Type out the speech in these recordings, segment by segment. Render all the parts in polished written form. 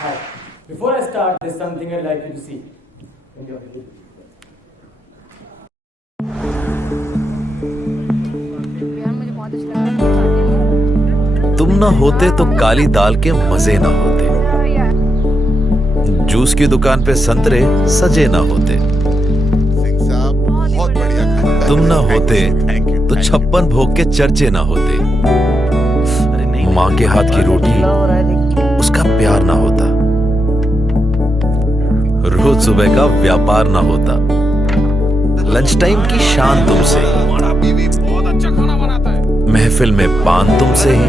Hi. Before I start, there's something I'd like you to see. तुम ना होते तो काली दाल के मजे ना होते, जूस की दुकान पे संतरे सजे ना होते, बहुत बढ़िया। तुम ना होते तो 56 भोग के चर्चे ना होते, माँ के हाथ की रोटी उसका प्यार ना होता, रोज सुबह का व्यापार ना होता, लंच टाइम की शान तुमसे, बीवी बहुत अच्छा खाना बनाता है। महफिल में पान तुमसे ही,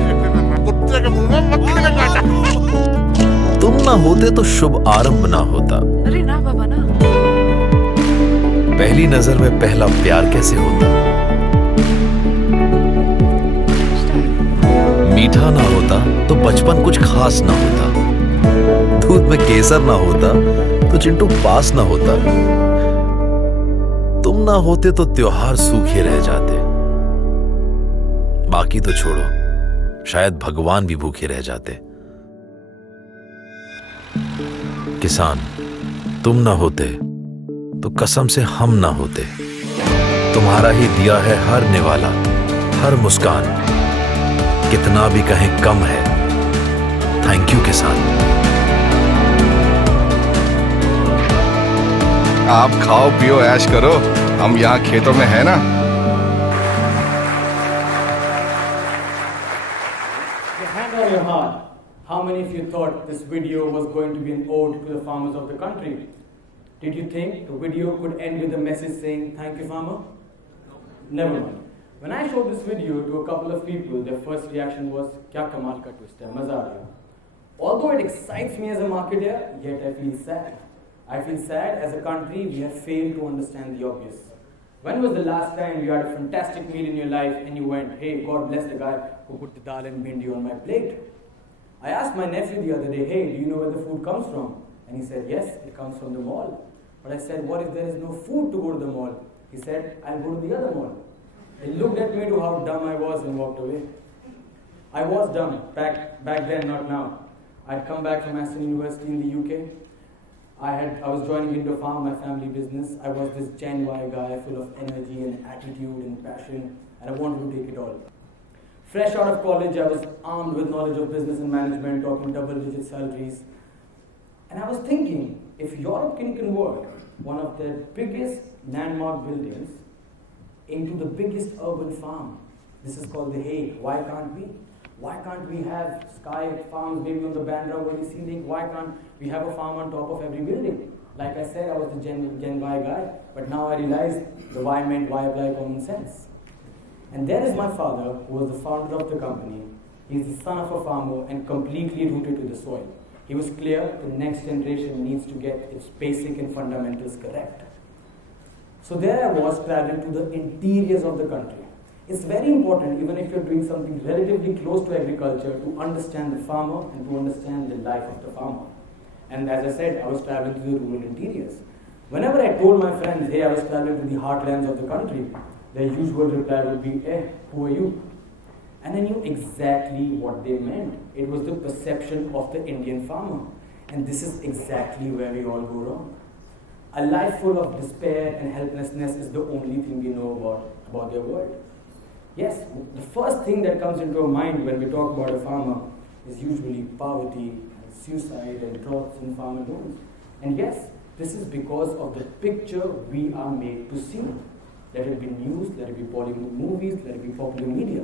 कुत्ते के मुंह में मक्खी ने काटा। तुम ना होते तो शुभ आरंभ ना होता, अरे ना बाबा ना। पहली नजर में पहला प्यार कैसे होता, मीठा ना होता तो बचपन कुछ खास ना होता, दूध में केसर ना होता तो चिंटू पास ना होता, तुम ना होते तो त्योहार सूखे रह जाते, बाकी तो छोड़ो, शायद भगवान भी भूखे रह जाते। किसान, तुम ना होते तो कसम से हम ना होते, तुम्हारा ही दिया है हर निवाला, हर मुस्कान, कितना भी कहें कम है। थैंक यू किसान। आप खाओ पियो ऐश करो, हम यहाँ खेतों में है ना। Your hand on your heart. How many of you thought this video was going to be an ode to the farmers of the country? Did you think the video could end with a message saying, "Thank you, farmer"? Never mind. When I showed this video to a couple of people, their first reaction was, "Kya kamal ka twist hai, maza aa gaya." Although it excites me as a marketer, yet I feel sad. I feel sad as a country we have failed to understand the obvious. When was the last time you had a fantastic meal in your life and you went, "Hey, God bless the guy who put the dal and bhindi on my plate"? I asked my nephew the other day, "Hey, do you know where the food comes from?" And he said, "Yes, it comes from the mall." But I said, "What if there is no food to go to the mall?" He said, "I'll go to the other mall." He looked at me to how dumb I was and walked away. I was dumb back then, not now. I'd come back from Aston University in the UK. I was joining into farm, my family business. I was this Gen Y guy full of energy and attitude and passion, and I wanted to take it all. Fresh out of college, I was armed with knowledge of business and management, talking double-digit salaries. And I was thinking, if Europe can convert one of their biggest landmark buildings into the biggest urban farm, this is called the He, why can't we? Why can't we have sky farms maybe on the Bandra Valley ceiling? Why can't we have a farm on top of every building? Like I said, I was the Gen Y guy, but now I realize the why meant why apply common sense. And there is my father, who was the founder of the company. He's the son of a farmer and completely rooted to the soil. He was clear the next generation needs to get its basic and fundamentals correct. So there I was traveling to the interiors of the country. It's very important, even if you're doing something relatively close to agriculture, to understand the farmer and to understand the life of the farmer. And as I said, I was traveling to the rural interiors. Whenever I told my friends, "Hey, I was traveling to the heartlands of the country," their usual reply would be, "Eh, who are you?" And I knew exactly what they meant. It was the perception of the Indian farmer. And this is exactly where we all go wrong. A life full of despair and helplessness is the only thing we know about their world. Yes, the first thing that comes into our mind when we talk about a farmer is usually poverty, and suicide, and droughts in farmer loans. And yes, this is because of the picture we are made to see. Let it be news, let it be Bollywood movies, let it be popular media.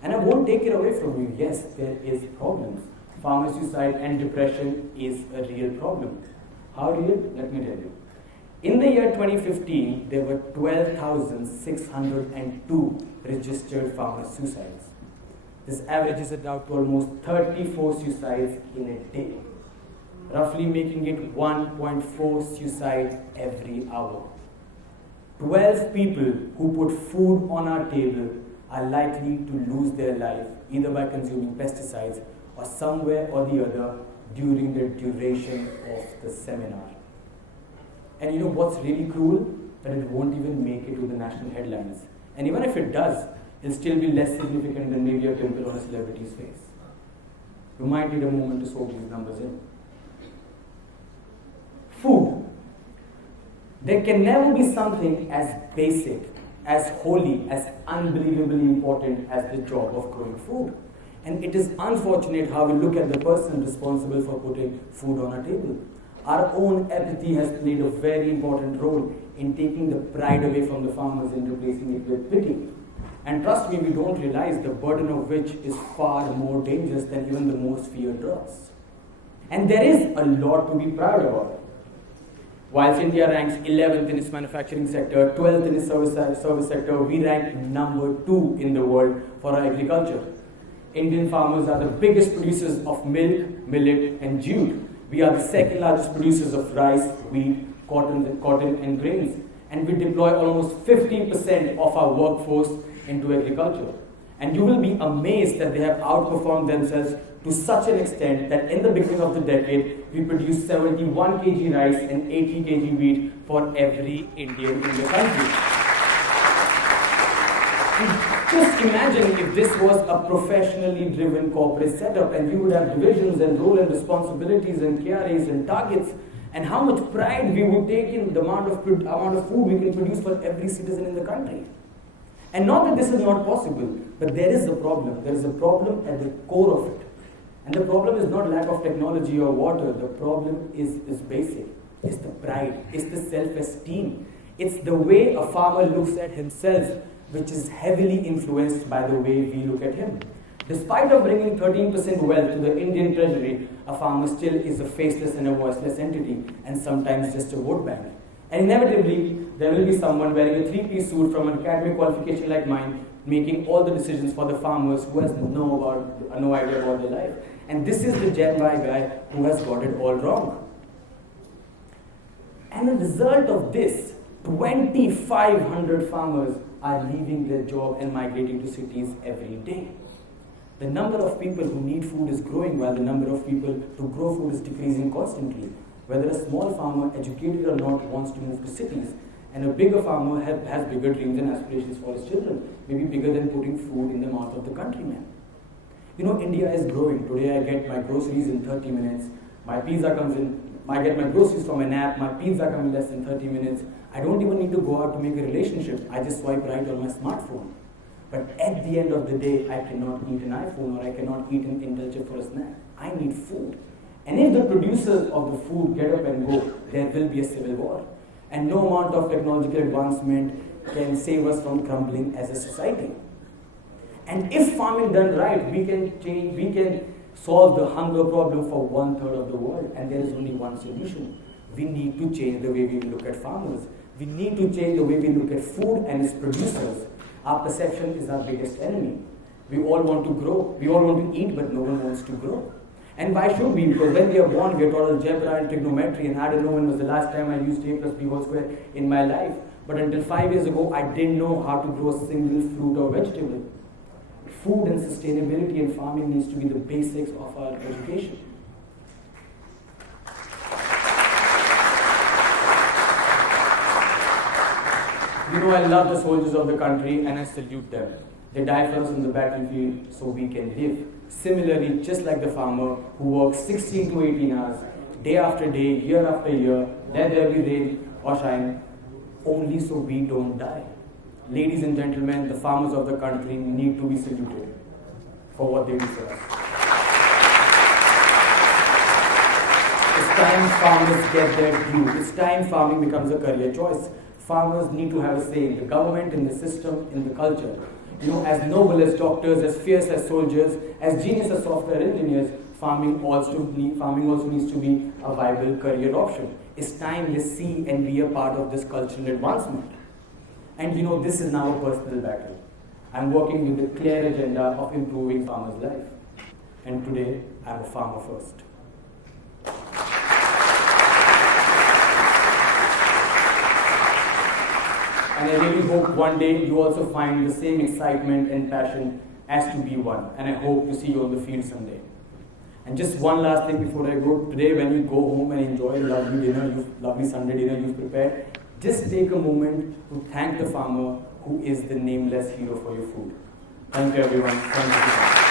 And I won't take it away from you. Yes, there is problems. Farmer suicide and depression is a real problem. How real? Let me tell you. In the year 2015, there were 12,602 registered farmer suicides. This averages it out to almost 34 suicides in a day, roughly making it 1.4 suicides every hour. 12 people who put food on our table are likely to lose their life either by consuming pesticides or somewhere or the other during the duration of the seminar. And you know what's really cruel? That it won't even make it to the national headlines. And even if it does, it'll still be less significant than maybe a pimple on a celebrity's face. You might need a moment to soak these numbers in. Food. There can never be something as basic, as holy, as unbelievably important as the job of growing food. And it is unfortunate how we look at the person responsible for putting food on our table. Our own apathy has played a very important role in taking the pride away from the farmers and replacing it with pity. And trust me, we don't realize the burden of which is far more dangerous than even the most feared drugs. And there is a lot to be proud about. Whilst India ranks 11th in its manufacturing sector, 12th in its service sector, we rank number 2 in the world for our agriculture. Indian farmers are the biggest producers of milk, millet, and jute. We are the second largest producers of rice, wheat, cotton and grains. And we deploy almost 15% of our workforce into agriculture. And you will be amazed that they have outperformed themselves to such an extent that in the beginning of the decade, we produced 71 kg rice and 80 kg wheat for every Indian in the country. Just imagine if this was a professionally driven corporate setup and we would have divisions and role and responsibilities and KRAs and targets, and how much pride we would take in the amount of food we can produce for every citizen in the country. And not that this is not possible, but there is a problem. There is a problem at the core of it. And the problem is not lack of technology or water. The problem is basic. It's the pride. It's the self-esteem. It's the way a farmer looks at himself, which is heavily influenced by the way we look at him. Despite of bringing 13% wealth to the Indian treasury, a farmer still is a faceless and a voiceless entity, and sometimes just a vote bank. And inevitably, there will be someone wearing a three-piece suit from an academic qualification like mine, making all the decisions for the farmers who has no idea about their life. And this is the Gen Y guy who has got it all wrong. And the result of this, 2,500 farmers are leaving their job and migrating to cities every day. The number of people who need food is growing while the number of people to grow food is decreasing constantly. Whether a small farmer, educated or not, wants to move to cities, and a bigger farmer has bigger dreams and aspirations for his children, maybe bigger than putting food in the mouth of the countryman. You know, India is growing. Today I get my groceries in 30 minutes. My pizza comes in. I get my groceries from an app. My pizza comes in less than 30 minutes. I don't even need to go out to make a relationship. I just swipe right on my smartphone. But at the end of the day, I cannot eat an iPhone or I cannot eat an Intel chip for a snack. I need food. And if the producers of the food get up and go, there will be a civil war. And no amount of technological advancement can save us from crumbling as a society. And if farming done right, we can solve the hunger problem for 1/3 of the world. And there is only one solution. We need to change the way we look at farmers. We need to change the way we look at food and its producers. Our perception is our biggest enemy. We all want to grow. We all want to eat, but no one wants to grow. And why should we? Because when we are born, we are taught algebra and trigonometry, and I don't know when was the last time I used a plus b whole square in my life. But until 5 years ago, I didn't know how to grow a single fruit or vegetable. Food and sustainability and farming needs to be the basics of our education. You know, I love the soldiers of the country and I salute them. They die for us on the battlefield so we can live. Similarly, just like the farmer who works 16 to 18 hours, day after day, year after year, let there be rain or shine, only so we don't die. Ladies and gentlemen, the farmers of the country need to be saluted for what they do for us. It's time farmers get their due. It's time farming becomes a career choice. Farmers need to have a say in the government, in the system, in the culture. You know, as noble as doctors, as fierce as soldiers, as genius as software engineers, farming also needs to be a viable career option. It's time we see and be a part of this cultural advancement. And you know, this is now a personal battle. I'm working with a clear agenda of improving farmers' life. And today, I'm a farmer first. And I really hope one day you also find the same excitement and passion as to be one. And I hope to see you on the field someday. And just one last thing before I go. Today, when you go home and enjoy lovely dinner, lovely Sunday dinner you've prepared, just take a moment to thank the farmer who is the nameless hero for your food. Thank you, everyone. Thank you.